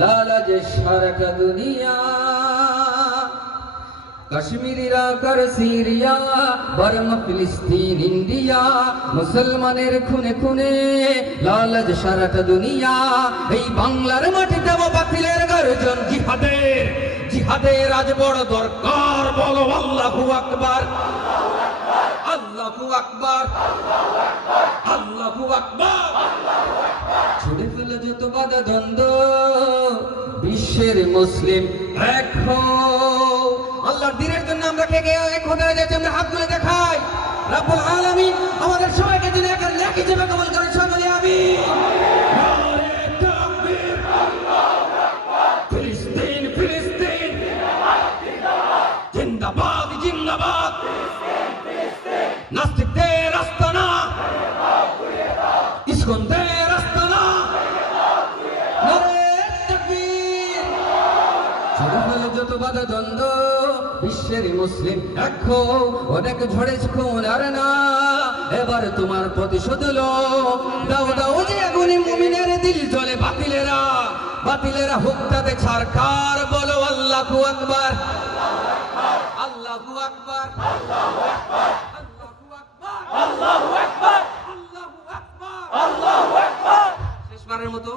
লালাজ সারাটা দুনিয়া কাশ্মীর ইরাকার সিরিয়া, বার্মা, ফিলিস্তিন, ইন্ডিয়া, মুসলমানের খুনে খুনে লালাজ সারাটা দুনিয়া এই বাংলার মাটিতে বাতিলের গর্জন জিহাদের জিহাদের আজ বড় দরকার, বলো আল্লাহু আকবার। আল্লাহু আকবার। আল্লাহু আকবার। ছুড়ে ফেলে যত বাধা দ্বন্দ্ব। বিশ্বের মুসলিম এক। আল্লাহর দিনের জন্য আমরা কে এক হতে যাচ্ছি, আমরা হাত তুলে দেখাই। রাব্বুল আলামিন আমাদের সবাইকে যিনি এক লেখ হিসেবে কবল নাস্তিকদের আস্তানা। ইস্কন্দের যত এবার তোমার প্রতিশোধ দাও দাও যে আগুনে মুমিনের দিল জলে বাতিলেরা। বাতিলেরা হোক তাতে ছাড়কার বলো আল্লাহ আকবার। আল্লাহু আকবার। শেষবারের মতো